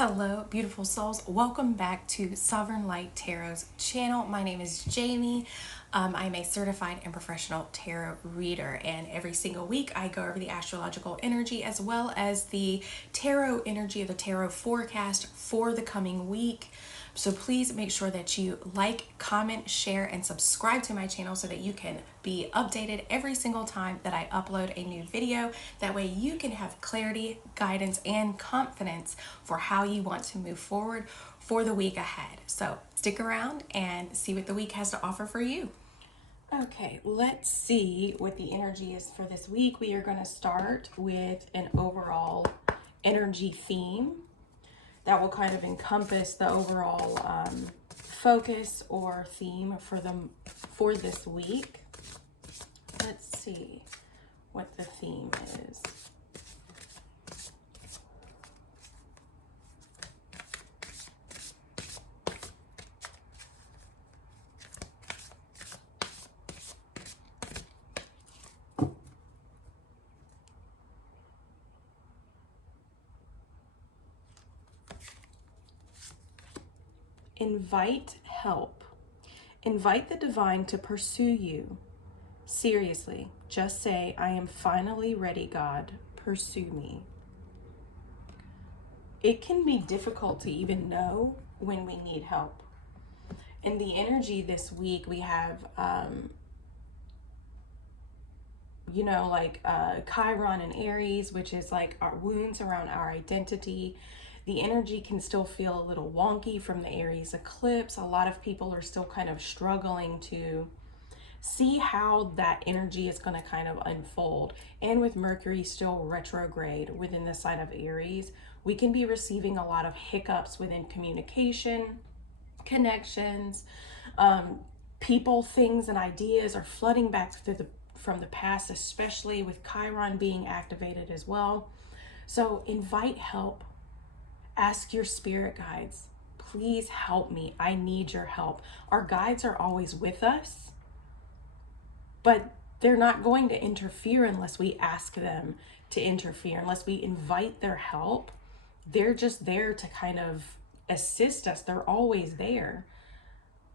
Hello, beautiful souls. Welcome back to Sovereign Light Tarot's channel. My name is Jamie. I'm a certified and professional tarot reader, and every single week I go over the astrological energy as well as the tarot energy of the tarot forecast for the coming week. So please make sure that you like, comment, share, and subscribe to my channel so that you can be updated every single time that I upload a new video. That way you can have clarity, guidance, and confidence for how you want to move forward for the week ahead. So stick around and see what the week has to offer for you. Okay, let's see what the energy is for this week. We are going to start with an overall energy theme that will kind of encompass the overall focus or theme for this week. Let's see what the theme is. Invite help. Invite the divine to pursue you. Seriously, just say, I am finally ready, God. Pursue me. It can be difficult to even know when we need help. In the energy this week, we have, Chiron and Aries, which is like our wounds around our identity. The energy can still feel a little wonky from the Aries eclipse. A lot of people are still kind of struggling to see how that energy is going to kind of unfold. And with Mercury still retrograde within the sign of Aries, we can be receiving a lot of hiccups within communication, connections, people, things, and ideas are flooding back from the past, especially with Chiron being activated as well. So invite help. Ask your spirit guides, please help me. I need your help. Our guides are always with us, but they're not going to interfere unless we ask them to interfere, unless we invite their help. They're just there to kind of assist us. They're always there.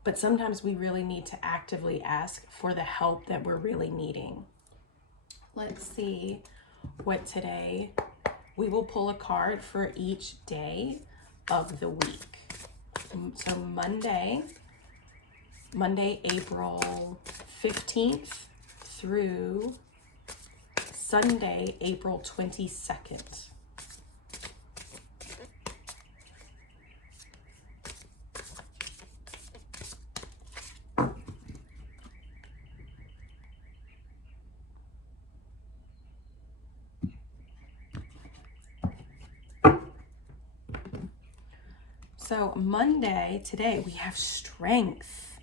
But sometimes we really need to actively ask for the help that we're really needing. Let's see what today. We will pull a card for each day of the week. So Monday, April 15th through Sunday, April 22nd. So Monday, today, we have strength.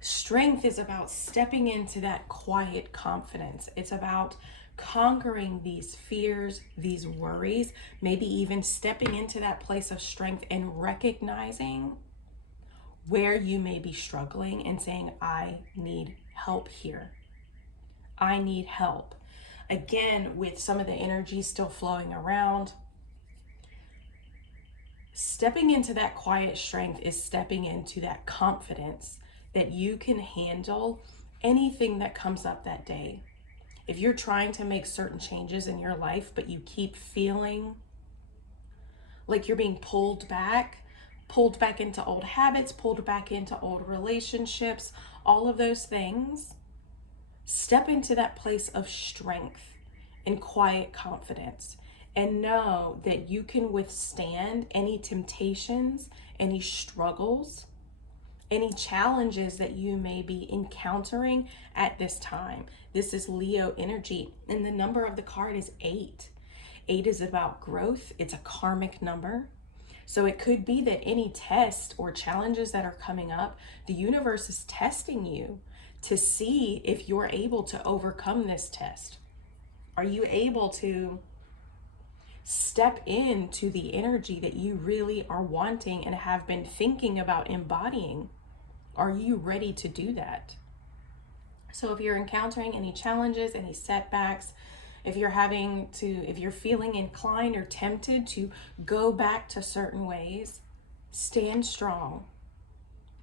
Strength is about stepping into that quiet confidence. It's about conquering these fears, these worries, maybe even stepping into that place of strength and recognizing where you may be struggling and saying, I need help here. I need help. Again, with some of the energy still flowing around, stepping into that quiet strength is stepping into that confidence that you can handle anything that comes up that day. If you're trying to make certain changes in your life, but you keep feeling like you're being pulled back into old habits, pulled back into old relationships, all of those things, step into that place of strength and quiet confidence. And know that you can withstand any temptations, any struggles, any challenges that you may be encountering at this time. This is Leo energy, and the number of the card is 8. 8 is about growth. It's a karmic number. So it could be that any test or challenges that are coming up, the universe is testing you to see if you're able to overcome this test. Are you able to step into the energy that you really are wanting and have been thinking about embodying? Are you ready to do that? So if you're encountering any challenges, any setbacks, If you're feeling inclined or tempted to go back to certain ways, stand strong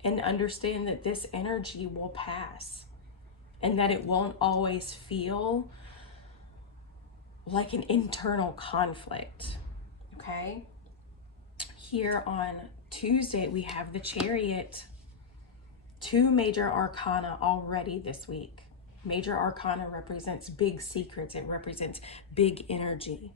and understand that this energy will pass and that it won't always feel like an internal conflict. Okay? Here on Tuesday, we have the Chariot, 2 major arcana already this week. Major arcana represents big secrets. It represents big energy.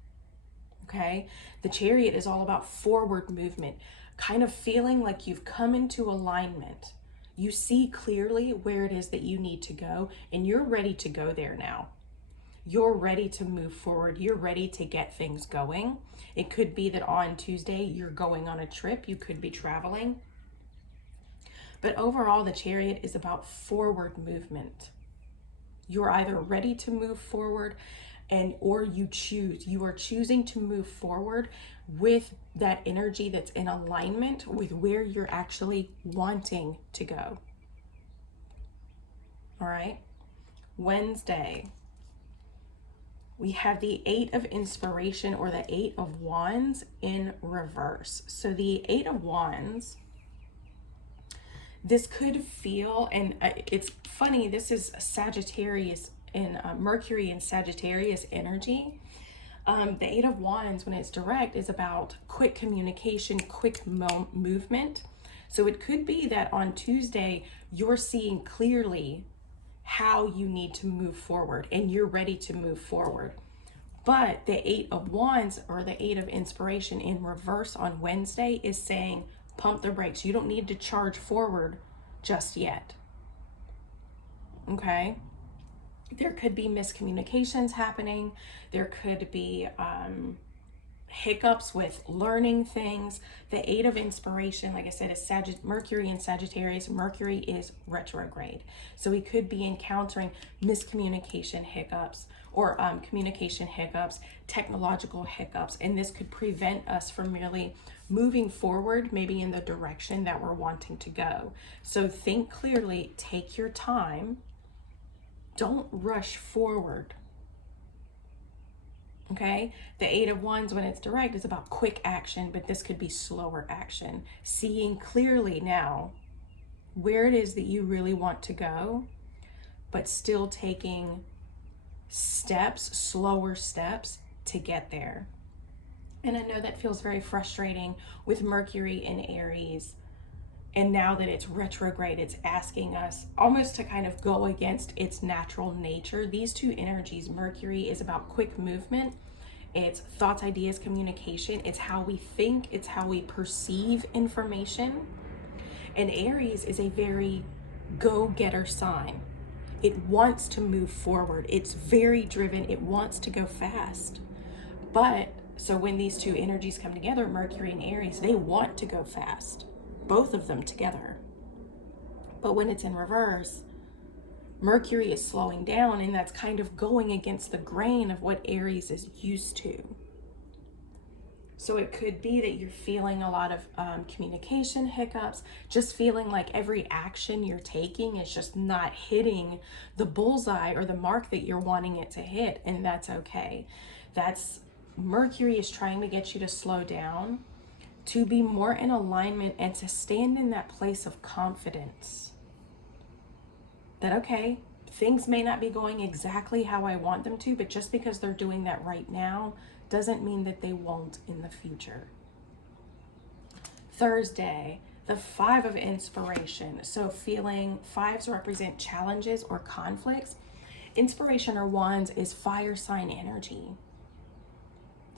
Okay? The Chariot is all about forward movement, kind of feeling like you've come into alignment. You see clearly where it is that you need to go, and you're ready to go there now. You're ready to move forward. You're ready to get things going. It could be that on Tuesday you're going on a trip. You could be traveling. But overall, the Chariot is about forward movement. You're either ready to move forward or you are choosing to move forward with that energy that's in alignment with where you're actually wanting to go. All right. Wednesday, we have the 8 of Inspiration, or the 8 of Wands in reverse. So the 8 of Wands, this could feel, and it's funny, this is Sagittarius and Mercury and Sagittarius energy. The 8 of Wands, when it's direct, is about quick communication, quick movement. So it could be that on Tuesday, you're seeing clearly how you need to move forward and you're ready to move forward. But the 8 of Wands, or the 8 of Inspiration in reverse on Wednesday, is saying pump the brakes. You don't need to charge forward just yet. Okay? There could be miscommunications happening. There could be hiccups with learning things. The 8 of Inspiration, like I said, is Mercury in Sagittarius. Mercury is retrograde. So we could be encountering miscommunication hiccups, or communication hiccups, technological hiccups, and this could prevent us from really moving forward, maybe in the direction that we're wanting to go. So think clearly, take your time, don't rush forward. Okay, the 8 of Wands, when it's direct, is about quick action, but this could be slower action. Seeing clearly now where it is that you really want to go, but still taking steps, slower steps to get there. And I know that feels very frustrating with Mercury in Aries. And now that it's retrograde, it's asking us almost to kind of go against its natural nature. These 2 energies, Mercury is about quick movement. It's thoughts, ideas, communication. It's how we think. It's how we perceive information. And Aries is a very go-getter sign. It wants to move forward. It's very driven. It wants to go fast. But so when these 2 energies come together, Mercury and Aries, they want to go fast. Both of them together. But when it's in reverse, Mercury is slowing down, and that's kind of going against the grain of what Aries is used to. So it could be that you're feeling a lot of communication hiccups, just feeling like every action you're taking is just not hitting the bullseye or the mark that you're wanting it to hit, and that's okay. Mercury is trying to get you to slow down, to be more in alignment, and to stand in that place of confidence. That, okay, things may not be going exactly how I want them to, but just because they're doing that right now doesn't mean that they won't in the future. Thursday, the 5 of Inspiration. So feeling, 5s represent challenges or conflicts. Inspiration, or Wands, is fire sign energy.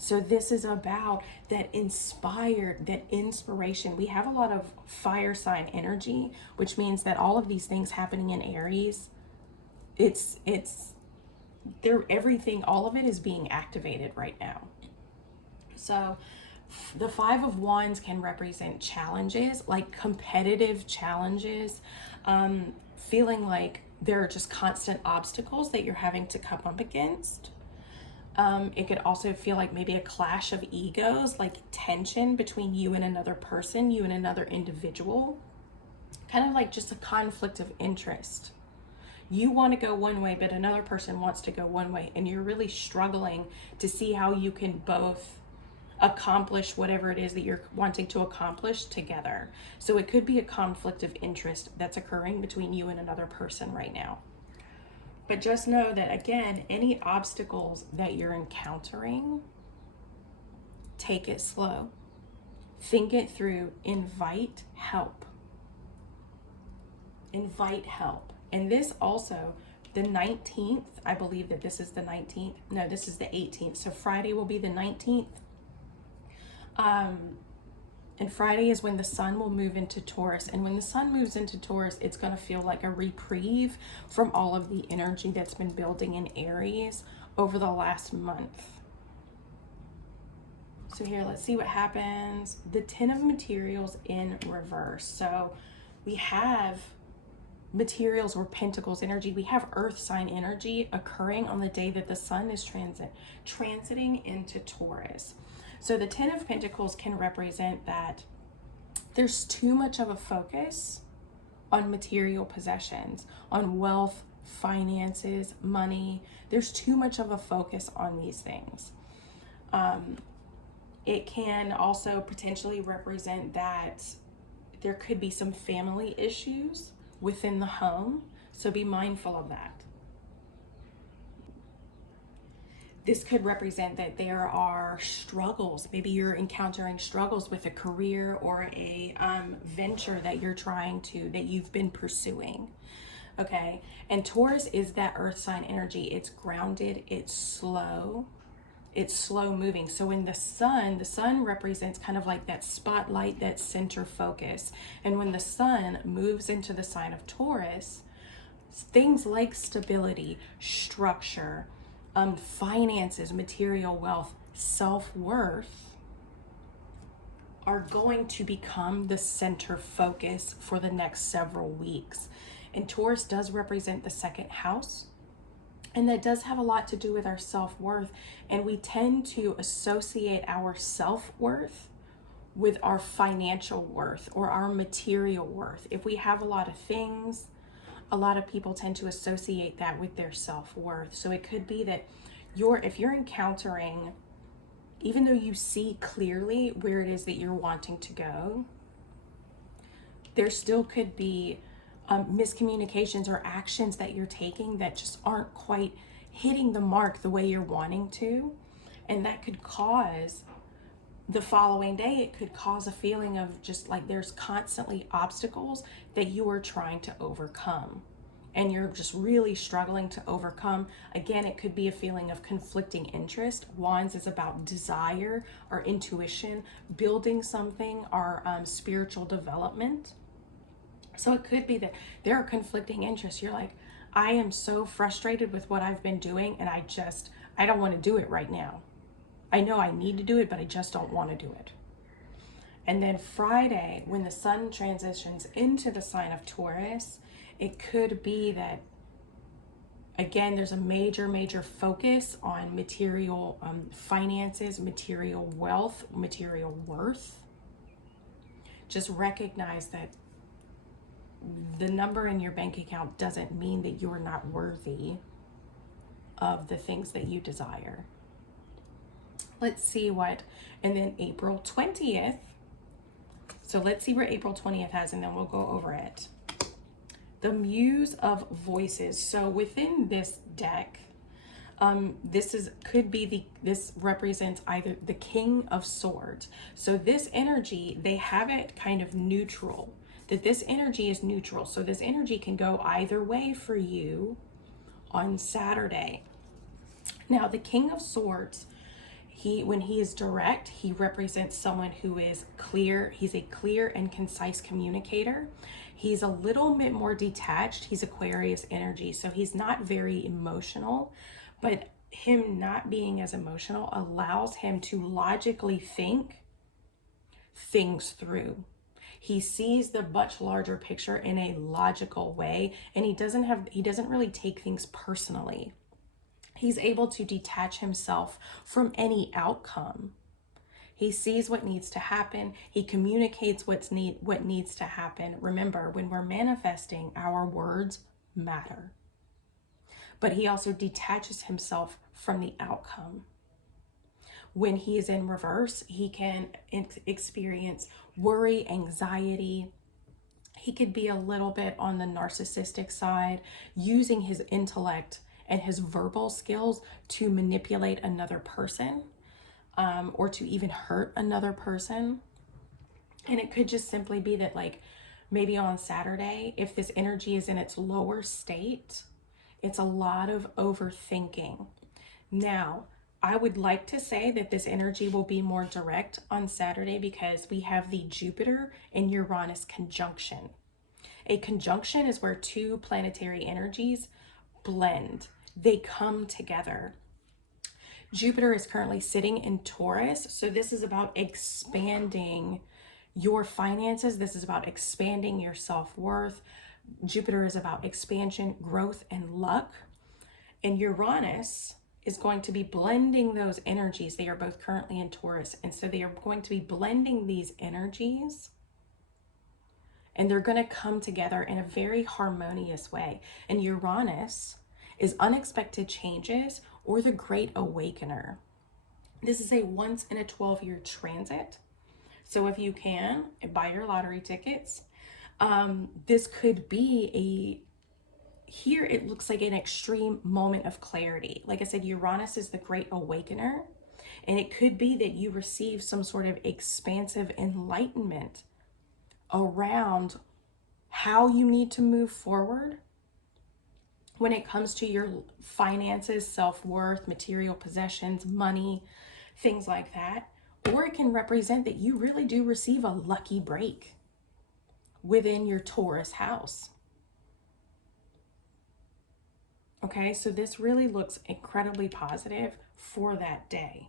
So this is about that inspiration. We have a lot of fire sign energy, which means that all of these things happening in Aries, everything, all of it is being activated right now. So the 5 of Wands can represent challenges, like competitive challenges, feeling like there are just constant obstacles that you're having to come up against. It could also feel like maybe a clash of egos, like tension between you and another person, you and another individual, kind of like just a conflict of interest. You want to go one way, but another person wants to go one way, and you're really struggling to see how you can both accomplish whatever it is that you're wanting to accomplish together. So it could be a conflict of interest that's occurring between you and another person right now. But just know that, again, any obstacles that you're encountering, take it slow. Think it through. Invite help. Invite help. And this also, the 19th, I believe that this is the 19th. No, this is the 18th. So Friday will be the 19th. And Friday is when the sun will move into Taurus. And when the sun moves into Taurus, it's going to feel like a reprieve from all of the energy that's been building in Aries over the last month. So here, let's see what happens. The 10 of Materials in reverse. So we have materials or pentacles energy. We have earth sign energy occurring on the day that the sun is transiting into Taurus. So the 10 of Pentacles can represent that there's too much of a focus on material possessions, on wealth, finances, money. There's too much of a focus on these things. It can also potentially represent that there could be some family issues within the home. So be mindful of that. This could represent that there are struggles. Maybe you're encountering struggles with a career or a venture that that you've been pursuing. Okay. And Taurus is that earth sign energy. It's grounded, it's slow moving. So when the sun represents kind of like that spotlight, that center focus. And when the sun moves into the sign of Taurus, things like stability, structure, finances, material wealth, self-worth are going to become the center focus for the next several weeks. And Taurus does represent the second house, and that does have a lot to do with our self-worth. And we tend to associate our self-worth with our financial worth or our material worth. If we have a lot of things, a lot of people tend to associate that with their self-worth. So it could be that if you're encountering, even though you see clearly where it is that you're wanting to go, there still could be miscommunications or actions that you're taking that just aren't quite hitting the mark the way you're wanting to. And that could cause the following day, it could cause a feeling of just like there's constantly obstacles that you are trying to overcome and you're just really struggling to overcome. Again, it could be a feeling of conflicting interest. Wands is about desire, our intuition, building something, our spiritual development. So it could be that there are conflicting interests. You're like, I am so frustrated with what I've been doing and I don't want to do it right now. I know I need to do it, but I just don't want to do it. And then Friday, when the sun transitions into the sign of Taurus, it could be that, again, there's a major focus on material finances, material wealth, material worth. Just recognize that the number in your bank account doesn't mean that you're not worthy of the things that you desire. Let's see what, and then April 20th. So let's see where April 20th has, and then we'll go over it. The Muse of Voices. So within this deck, this represents either the King of Swords. So this energy, they have it kind of neutral, that this energy is neutral. So this energy can go either way for you on Saturday. Now, the King of Swords, when he is direct, he represents someone who is clear. He's a clear and concise communicator. He's a little bit more detached. He's Aquarius energy, so he's not very emotional, but him not being as emotional allows him to logically think things through. He sees the much larger picture in a logical way, and he doesn't really take things personally. He's able to detach himself from any outcome. He sees what needs to happen. He communicates what needs to happen. Remember, when we're manifesting, our words matter. but he also detaches himself from the outcome. When he is in reverse, he can experience worry, anxiety. He could be a little bit on the narcissistic side, using his intellect and his verbal skills to manipulate another person, or to even hurt another person. And it could just simply be that, like, maybe on Saturday, if this energy is in its lower state, it's a lot of overthinking. Now, I would like to say that this energy will be more direct on Saturday because we have the Jupiter and Uranus conjunction. A conjunction is where two planetary energies blend. They come together. Jupiter is currently sitting in Taurus, so this is about expanding your finances. This is about expanding your self-worth. Jupiter is about expansion, growth, and luck. And Uranus is going to be blending those energies. They are both currently in Taurus, and so they are going to be blending these energies, and they're going to come together in a very harmonious way. And Uranus is unexpected changes or the great awakener. This is a once in a 12-year transit. So if you can, buy your lottery tickets. This could be here it looks like an extreme moment of clarity. Like I said, Uranus is the great awakener, and it could be that you receive some sort of expansive enlightenment around how you need to move forward when it comes to your finances, self-worth, material possessions, money, things like that. Or it can represent that you really do receive a lucky break within your Taurus house. Okay, so this really looks incredibly positive for that day.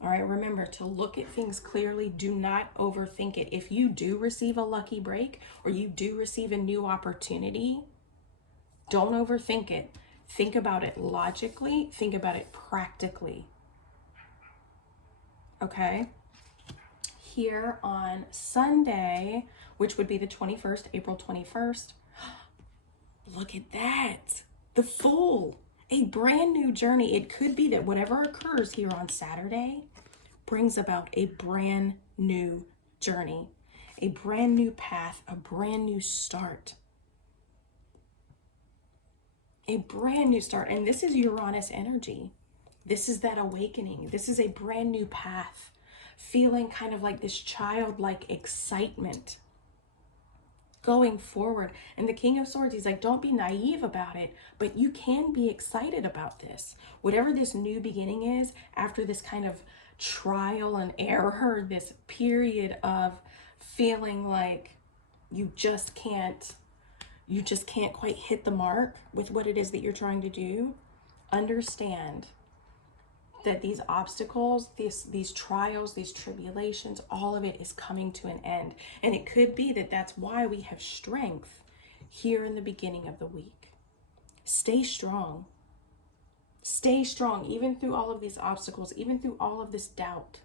All right, remember to look at things clearly. Do not overthink it. If you do receive a lucky break or you do receive a new opportunity, don't overthink it. Think about it logically. Think about it practically. Okay? Here on Sunday, which would be the 21st, April 21st, look at that. The Fool, a brand new journey. It could be that whatever occurs here on Saturday brings about a brand new journey, a brand new path, a brand new start. A brand new start. And this is Uranus energy. This is that awakening. This is a brand new path. Feeling kind of like this childlike excitement going forward. And the King of Swords, he's like, don't be naive about it, but you can be excited about this. Whatever this new beginning is, after this kind of trial and error, this period of feeling like you just can't quite hit the mark with what it is that you're trying to do. Understand that these obstacles, these trials, these tribulations, all of it is coming to an end. And it could be that that's why we have strength here in the beginning of the week. Stay strong. Stay strong, even through all of these obstacles, even through all of this doubt.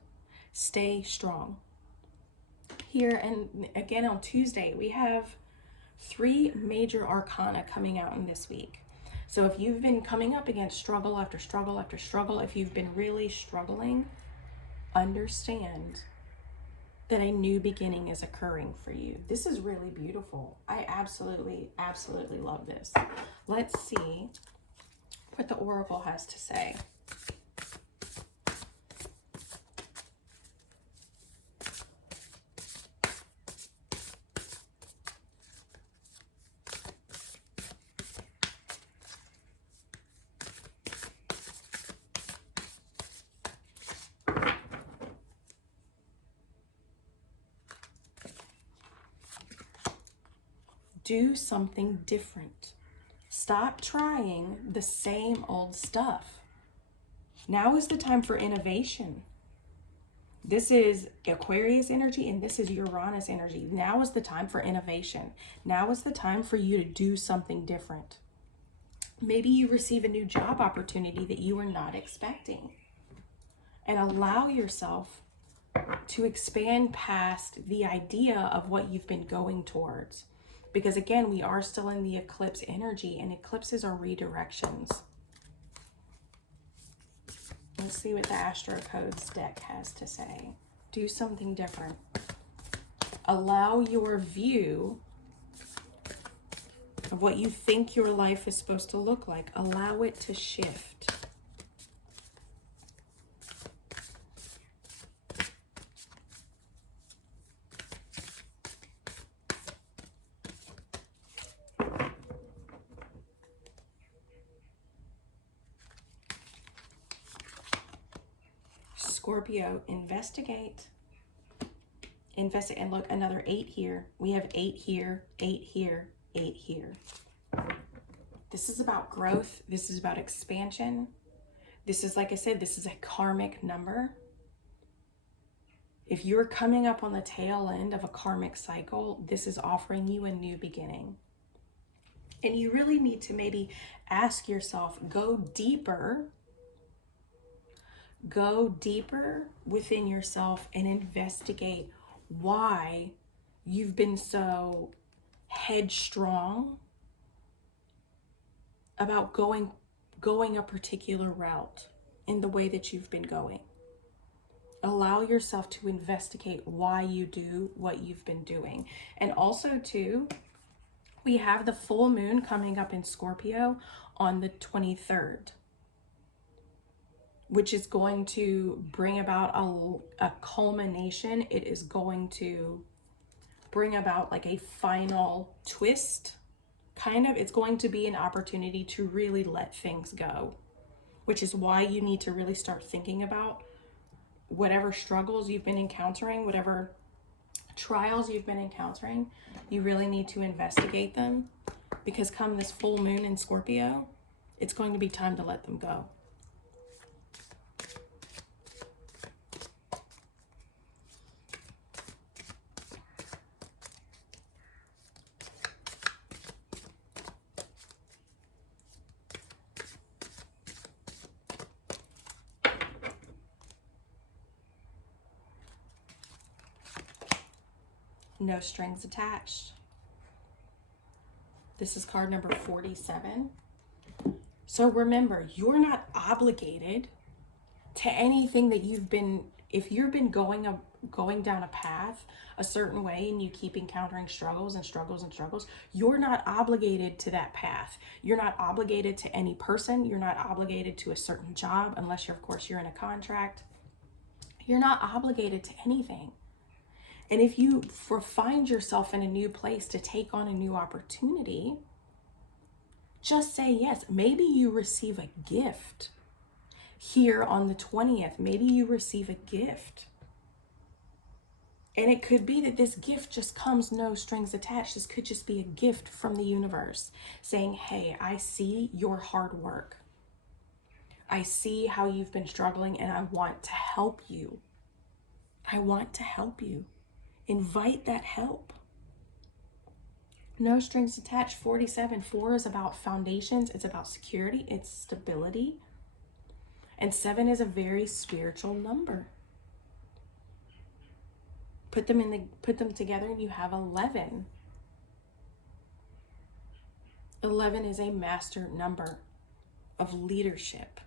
Stay strong. Here, and again on Tuesday, we have 3 major arcana coming out in this week. So if you've been coming up against struggle after struggle after struggle, if you've been really struggling, understand that a new beginning is occurring for you. This is really beautiful. I absolutely, absolutely love this. Let's see what the Oracle has to say. Do something different. Stop trying the same old stuff. Now is the time for innovation. This is Aquarius energy and this is Uranus energy. Now is the time for innovation. Now is the time for you to do something different. Maybe you receive a new job opportunity that you were not expecting. And allow yourself to expand past the idea of what you've been going towards. Because again, we are still in the eclipse energy, and eclipses are redirections. Let's see what the Astro Codes deck has to say. Do something different. Allow your view of what you think your life is supposed to look like. Allow it to shift. Scorpio, investigate. Investigate. And look, another 8 here. We have 8 here, 8 here, 8 here. This is about growth. This is about expansion. This is, like I said, this is a karmic number. If you're coming up on the tail end of a karmic cycle, this is offering you a new beginning. And you really need to maybe ask yourself, go deeper within yourself and investigate why you've been so headstrong about going a particular route in the way that you've been going. Allow yourself to investigate why you do what you've been doing. And also too, we have the full moon coming up in Scorpio on the 23rd. Which is going to bring about a culmination. It is going to bring about like a final twist, kind of. It's going to be an opportunity to really let things go, which is why you need to really start thinking about whatever struggles you've been encountering, whatever trials you've been encountering. You really need to investigate them, because come this full moon in Scorpio, it's going to be time to let them go. No strings attached. This is card number 47. So remember, you're not obligated to anything that you've been, if you've been going down a path a certain way and you keep encountering struggles and struggles and struggles, you're not obligated to that path. You're not obligated to any person. You're not obligated to a certain job, unless you're, of course, you're in a contract. You're not obligated to anything. And if you find yourself in a new place to take on a new opportunity, just say yes. Maybe you receive a gift here on the 20th. Maybe you receive a gift. And it could be that this gift just comes no strings attached. This could just be a gift from the universe saying, hey, I see your hard work. I see how you've been struggling, and I want to help you. I want to help you. Invite that help. No strings attached. 47. 4 is about foundations. It's about security. It's stability. And 7 is a very spiritual number. Put them together and you have 11. 11 is a master number of leadership.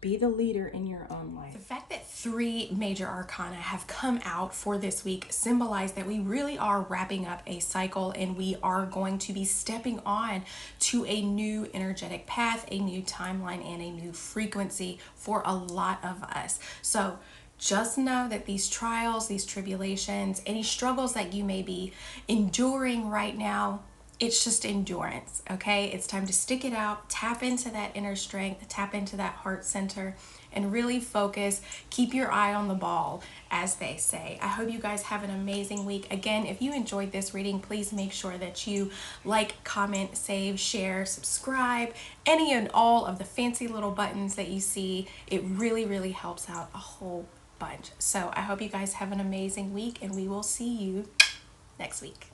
Be the leader in your own life. The fact that 3 major arcana have come out for this week symbolize that we really are wrapping up a cycle, and we are going to be stepping on to a new energetic path, a new timeline, and a new frequency for a lot of us. So just know that these trials, these tribulations, any struggles that you may be enduring right now, it's just endurance, okay? It's time to stick it out, tap into that inner strength, tap into that heart center, and really focus. Keep your eye on the ball, as they say. I hope you guys have an amazing week. Again, if you enjoyed this reading, please make sure that you like, comment, save, share, subscribe, any and all of the fancy little buttons that you see. It really, really helps out a whole bunch. So I hope you guys have an amazing week, and we will see you next week.